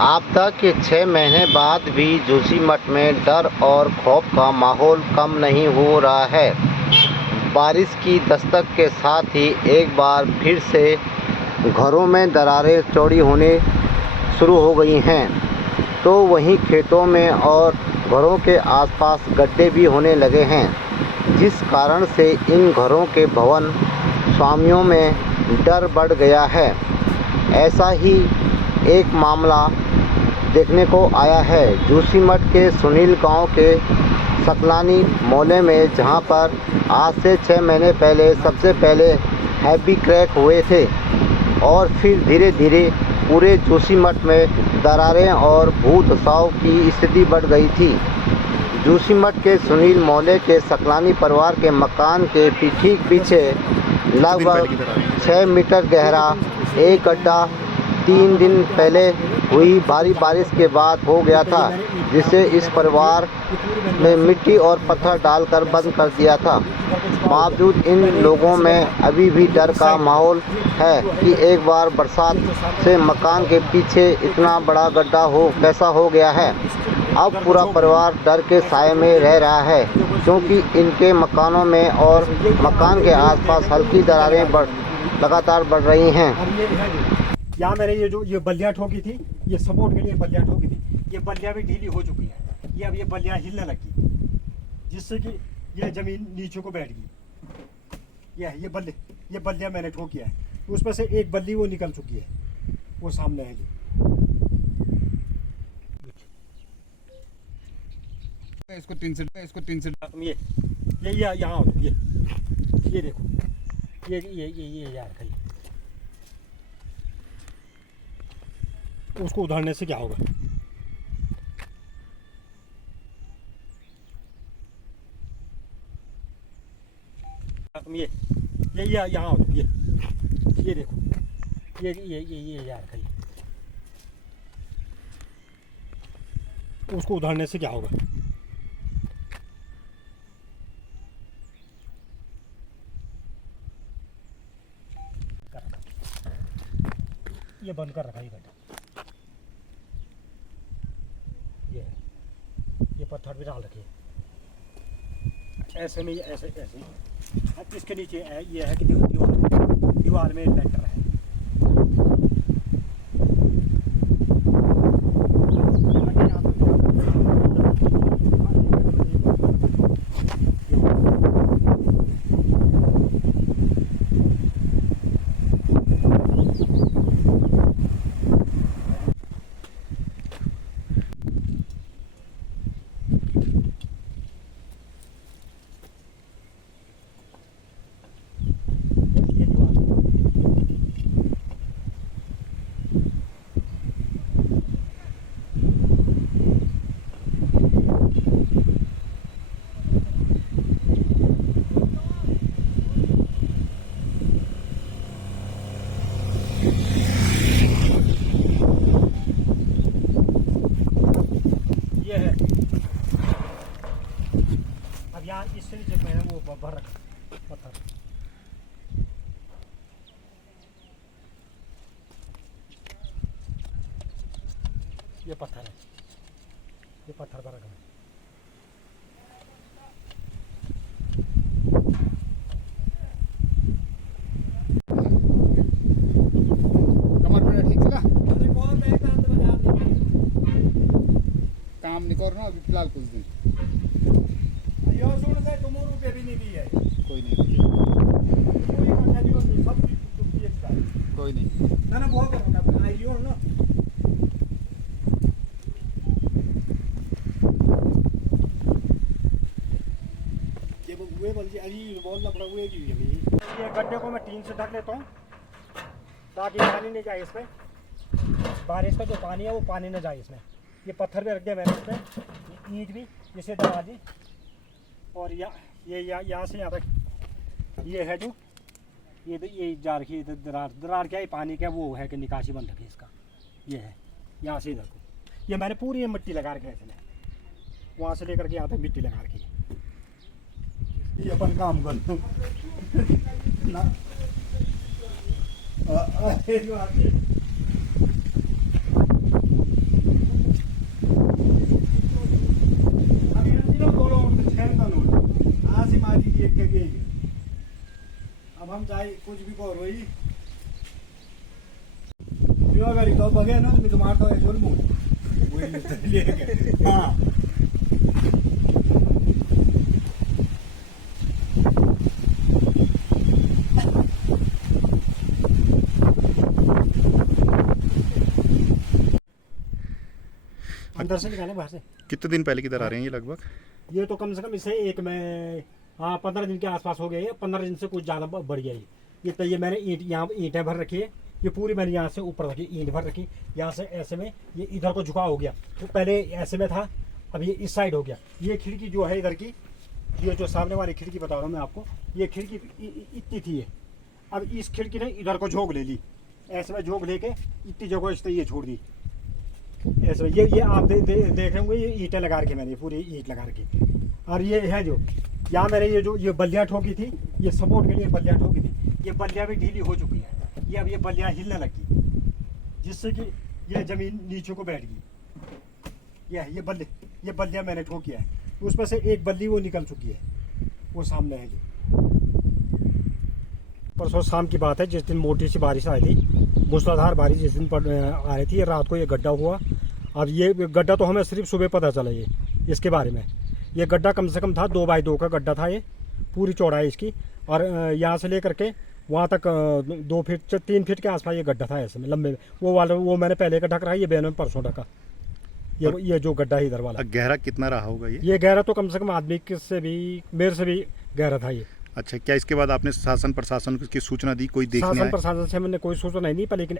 आपदा के 6 महीने बाद भी जोशीमठ में डर और खौफ का माहौल कम नहीं हो रहा है। बारिश की दस्तक के साथ ही एक बार फिर से घरों में दरारें चौड़ी होने शुरू हो गई हैं, तो वहीं खेतों में और घरों के आसपास गड्ढे भी होने लगे हैं, जिस कारण से इन घरों के भवन स्वामियों में डर बढ़ गया है। ऐसा ही एक मामला देखने को आया है जोशीमठ के सुनील गांव के सकलानी मोहल्ले में, जहां पर आज से 6 महीने पहले सबसे पहले हैवी क्रैक हुए थे और फिर धीरे धीरे पूरे जोशीमठ में दरारें और भूधसाव की स्थिति बढ़ गई थी। जोशीमठ के सुनील मोहल्ले के सकलानी परिवार के मकान के ठीक पीछे लगभग 6 मीटर गहरा एक गड्ढा 3 दिन पहले हुई भारी बारिश के बाद हो गया था, जिसे इस परिवार ने मिट्टी और पत्थर डालकर बंद कर दिया था। बावजूद इन लोगों में अभी भी डर का माहौल है कि एक बार बरसात से मकान के पीछे इतना बड़ा गड्ढा कैसा हो गया है। अब पूरा परिवार डर के साए में रह रहा है, क्योंकि इनके मकानों में और मकान के आसपास हल्की दरारें लगातार बढ़ रही हैं। यहाँ मैंने ये बल्लियाँ ठोकी थी, ये सपोर्ट के लिए बल्लियाँ ठोकी थी, ये बल्लियाँ भी ढीली हो चुकी है। ये अब ये बल्लियाँ हिलने लगी, जिससे कि ये जमीन नीचे को बैठ गई। ये बल्लियाँ मैंने ठोकी है, उसमें से एक बल्ली वो निकल चुकी है, वो सामने है जी। इसको तीन से ये यहाँ ये देखो ये यार खाई उसको उधारने से क्या होगा। ये यहाँ ये देखो ये यार खाई उसको उधारने से क्या होगा। ये बंद कर रखा है गड्ढा, ये पत्थर भी डाल रखे ऐसे में, ऐसे इसके नीचे ये है कि दीवार में लेंटर है। ये है अब यहाँ इससे नीचे मैंने वो भर रखा पत्थर। ये पत्थर है, ये पत्थर भर रखा है। काम नहीं करना अभी फिलहाल कुछ दिन। रुपये भी नहीं दिए, कोई नहीं कोई नहीं ना बहुत ना ये गड्ढे को मैं टीन से ढक लेता हूँ ताकि पानी नहीं जाए इसमें। बारिश का जो पानी है वो पानी न जाए इसमें। ये पत्थर भी रख दिया मैंने इसमें, ईंट भी इसे दबा दी, और यहाँ से यहाँ तक ये है जो ये जा रखी है दरार क्या है, पानी क्या वो है कि निकासी बंद रखी इसका। ये है यहाँ से इधर को, ये मैंने पूरी ये मिट्टी लगा रखी है इसमें, वहाँ से लेकर के यहाँ तक मिट्टी लगा रखी है। ये अपन काम कर ना चाहे कुछ भी करो वही यो गाड़ी तो बगे ना तुम्हें तो मारता है जोर मुंह वही लेके हां अंदर से निकाले बाहर से। कितने दिन पहले किधर आ रहे हैं ये लगभग? ये तो कम से कम इसे एक में 15 दिन के आसपास हो गए हैं। 15 दिन से कुछ ज़्यादा बढ़ गया ये तो ये मैंने ईंट यहाँ ईंटें भर रखी है। ये पूरी मैंने यहाँ से ऊपर रखी ईंट भर रखी। यहाँ से ऐसे में ये इधर को झुकाव हो गया। तो पहले ऐसे में था, अब ये इस साइड हो गया। ये खिड़की जो है इधर की, ये जो सामने वाली खिड़की बता रहा हूँ मैं आपको, ये खिड़की इतनी थी है। अब इस खिड़की ने इधर को झोंक ले ली, ऐसे में झोंक लेके इतनी जगह इस ये छोड़ दी ऐसे में। ये आप देख रहे होंगे, ये ईंटें लगा रखी मैंने, पूरी ईंट लगा रखी। और ये है जो यहाँ मैंने ये बल्लियाँ ठोकी थी, ये सपोर्ट के लिए बल्लियाँ ठोकी थी, ये बल्लियाँ भी ढीली हो चुकी है। ये अब ये बल्लियाँ हिलने लगी, जिससे कि ये जमीन नीचे को बैठ गई। ये बल्लियाँ मैंने ठोकी है, उसमें से एक बल्ली वो निकल चुकी है, वो सामने है। परसों शाम की बात है, जिस दिन मोटी सी बारिश आई थी, मूसलाधार बारिश जिस दिन आ रही थी, रात को ये गड्ढा हुआ। अब ये गड्ढा तो हमें सिर्फ सुबह पता चला ये इसके बारे में। ये गड्ढा कम से कम था 2 बाई 2 का गड्ढा था, ये पूरी चौड़ाई इसकी। और यहाँ से लेकर के वहाँ तक 2 फीट 3 फीट के आसपास ये गड्ढा था ऐसे में लंबे में। वो मैंने पहले का ढक रहा है, ये बहनों में परसों ढका। ये जो गड्ढा है इधर वाला, गहरा कितना रहा होगा ये गहरा तो कम से कम आदमी से भी, मेरे से भी गहरा था ये। अच्छा, क्या इसके बाद आपने शासन प्रशासन की सूचना दी? कोई देखने शासन आया? प्रशासन से मैंने कोई सूचना नहीं दी, पर लेकिन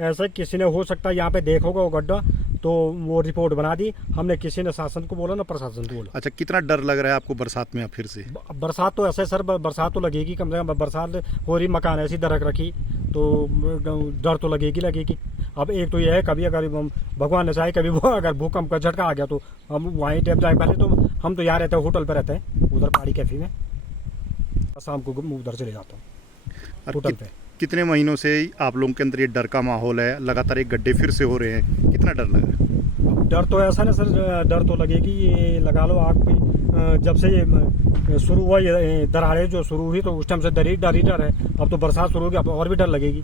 ऐसा किसी ने हो सकता है यहाँ पे देखा होगा वो गड्ढा, तो वो रिपोर्ट बना दी हमने। किसी ने शासन को बोला ना प्रशासन को बोला। अच्छा, कितना डर लग रहा है आपको बरसात में फिर से? बरसात तो ऐसे सर, बरसात तो लगेगी, कम से कम बरसात हो रही, मकान ऐसी दरक रखी, तो डर तो लगेगी। अब एक तो ये है, कभी अगर भगवान ने चाहे कभी अगर भूकंप का झटका आ गया तो हम वहीं टेप जाए। पहले तो हम तो यहाँ रहते हैं, होटल पे रहते हैं, उधर पहाड़ी कैफे में। शाम को उधर चले जाता हूँ होटल पे। कितने महीनों से आप लोगों के अंदर ये डर का माहौल है? लगातार एक गड्ढे फिर से हो रहे हैं, कितना डर लग रहा है? डर तो ऐसा ना सर, डर तो लगेगी। ये लगा लो आग भी, जब से ये शुरू हुआ, ये दरारें जो शुरू हुई, तो उस टाइम से डर है। अब तो बरसात शुरू होगी, अब और भी डर लगेगी।